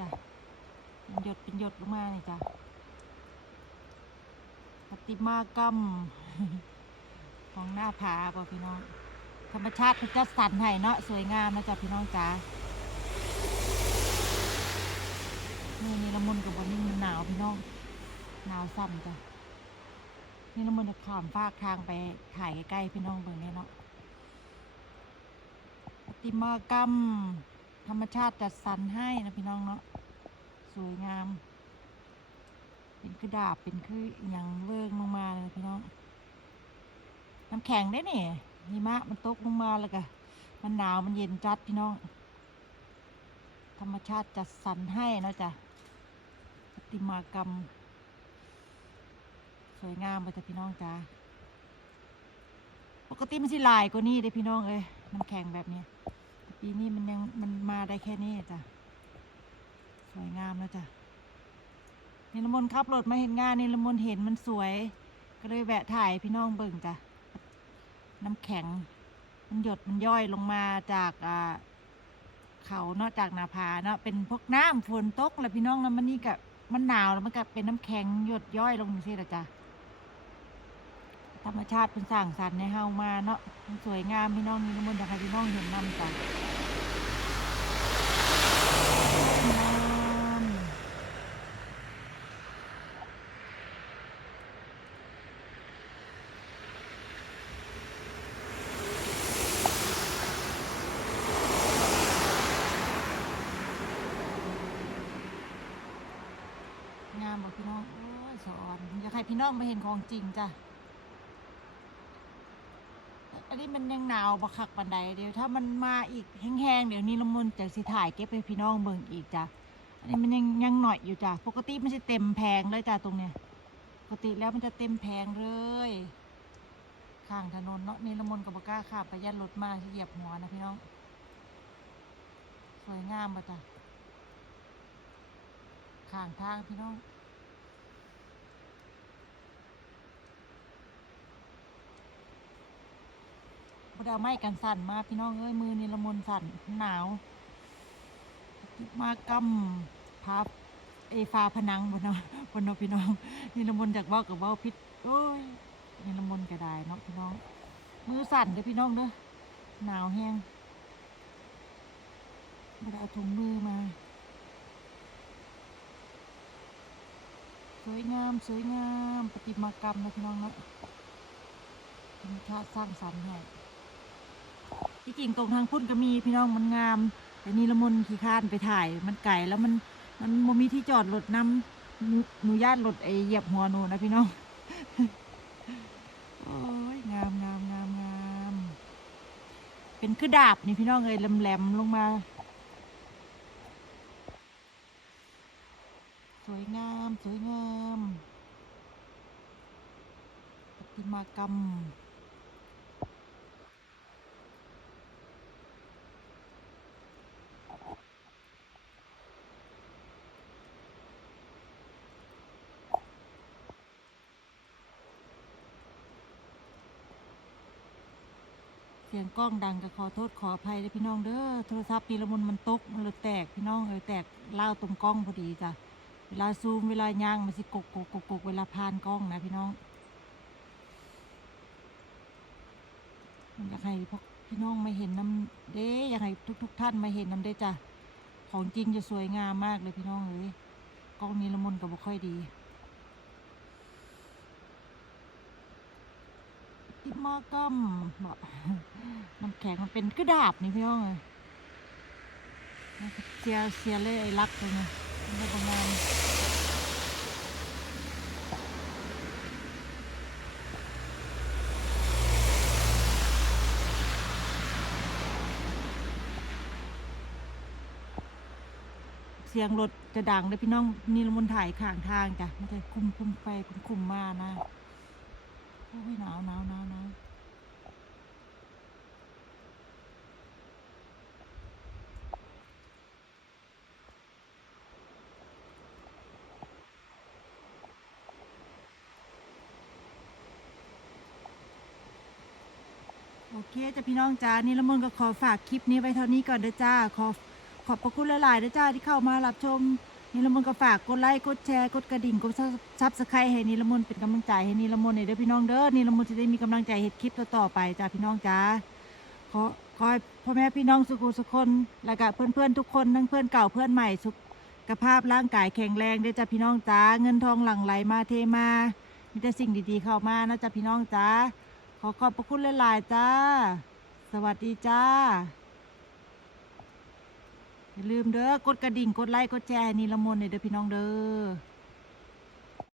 จ้ะเป็นหยดเป็นหยดลงมาเลยจ้ะปฏิมากรรมของหน้าผาป่ะพี่น้อง ธรรมชาติเขาจะสั่นให้เนาะสวยงามนะจ๊ะพี่น้องจ๋านี่นี่ละมุนกับบนนี่มันหนาวพี่น้องหนาวสั่นจ้ะนี่ละมุนจะขามฟากทางไปถ่ายใกล้ๆพี่น้องเบิ่งเนี่ยเนาะปฏิมากรรม ธรรมชาติจัดสรรให้นะพี่น้องเนาะสวยงาม เป็นคือดาบเป็นคืออย่างเวิร์งลงมาเลยพี่น้องน้ำแข็งได้เนี่ยหิมะมันตกลงมาแล้วก็มันหนาวมันเย็นจัดพี่น้อง ธรรมชาติจัดสรรให้นาะจ้ะประติมากรรม สวยงามไปจ้ะพี่น้องจ้าปกติมันสิลายกว่านี้เด้พี่น้องเอ้ยน้ำแข็งแบบเนี้ย ปีนี้มันยังมันมาได้แค่นี้จ้ะ สวยงามแล้วจ้ะนี่ละมนขับรถมาเห็นงานนี่ละมนเห็นมันสวย ก็เลยแวะถ่ายพี่น้องเบิ่งจ้ะ น้ำแข็ง มันหยดมันย่อยลงมาจากอ่าเขาเนาะจากนาผาเนาะเป็นพวกน้ำฝนตกแล้วพี่น้องแล้วมันนี่กับมันหนาวแล้วมันก็เป็นน้ำแข็งหยดย่อยลงนี่ละจ้ะธรรมชาติเป็นสร้างสรรค์ในเฮามาเนาะสวยงามพี่น้องนี่ละมนอยากให้พี่น้องเห็นนำจ้ะามบอกพี่น้องโอ้ยสอนอยากให้พี่น้องมาเห็นของจริงจ้ะอันนี้มันยังหนาวบักคักปันใดเดี๋ยวถ้ามันมาอีกแห้งๆเดี๋ยวนี้ละมุนจากสิถ่ายเก็บให้พี่น้องเบิ่งอีกจ้ะอันนี้มันยังยังหน่อยอยู่จ้ะปกติมันจะเต็มแพงเลยจ้ะตรงเนี้ยปกติแล้วมันจะเต็มแพงเลยข้างถนนเนาะนี่ละมุนกับบก้าขับไปยันรถมาเหยียบหัวนะพี่น้อง สวยงามป่ะจ้ะข้างทางพี่น้อง ดเอาไม้กันสั่นมาพี่น้องเอ้ยมือนี่ละมนสั่นหนาวมากำพับเอฟาผนังบนเนาะบนเนาะพี่น้องนี่ละมนจากว่ากับว่าพิษโอ้ยนี่ละมนก็ได้เนาะพี่น้อง มือสั่นเด้อพี่น้องเด้อหนาวแห้งบไดเอาถุงมือมาสวยงามสวยงามประติมากรรมนะพี่น้องนะธรรมชาติสร้างสรรค์ให้ ที่จริงตรงทางพุ่นก็มีพี่น้องมันงาม แต่นี่ละมุนขี้ข้านไปถ่าย มันไก่แล้วมันมันมมีที่จอดรถนำหนูหนูญาติรถไอเหยียบหัวหนูนะพี่น้องโอ้ยงามงามงามงามเป็นคือดาบนี่พี่น้องเอ้ยแหลมๆลงมา สวยงามสวยงามประติมากรรม สียงกล้องดังก็ขอโทษขออภัยด้วยพี่น้องเด้อโทรศัพท์นีละมุนมันตกมันเลยแตกพี่น้องเออแตกเล่าตรงกล้องพอดีจ้ะเวลาซูมเวลาย่างมันสิกกกกกกเวลาพานกล้องนะพี่น้องอยากให้พวกพี่น้องมาเห็นน้ำเด้อยากให้ทุกทุกๆท่านมาเห็นน้ำเด้จ้ะของจริงจะสวยงามมากเลยพี่น้องเอ้ยกล้องนี้ละมุนกับบ่ค่อยดี ติดมอกัมบอกน้ำแข็งมันเป็นกระดาบนี่พี่น้องเอ้ยเสียเสียเลยไอ้รักเลยไงนก็ประมาณเสียงรถจะดังเลยพี่น้องนี่ลมนถ่ายข้างทางจ้ะมันจะคุมคุมไปคุมคุมมานะ โอ้ยหนาวหนาวหนาวหนาวโอเคจ้ะพี่น้องจ้านี่ละมนก็ขอฝากคลิปนี้ไว้เท่านี้ก่อนเด้อจ้า ขอขอบพระคุณหลายๆนะจ้าที่เข้ามารับชม นิลมนต์ก็ฝากกดไลค์กดแชร์กดกระดิ่งกดซับสไครต์ให้นิลมนต์เป็นกำลังใจให้นิลมนต์เด้อพี่น้องเด้อนิลมนต์จะได้มีกำลังใจเฮ็ดคลิปต่อๆไปจ้าพี่น้องจ้าขอขอพ่อแม่พี่น้องสุขุสุขคนแล้วก็เพื่อนๆทุกคนทั้งเพื่อนเก่าเพื่อนใหม่สุขภาพร่างกายแข็งแรงเด้จ้าพี่น้องจ้าเงินทองหลั่งไหลมาเทมามีแต่สิ่งดีๆเข้ามานะจ้าพี่น้องจ้าขอขอบพระคุณหลายๆจ้า สวัสดีจ้า อย่าลืมเด้อกดกระดิ่งกดไลค์กดแชร์นี่ละมนเนี่ยเด้อพี่น้องเด้อ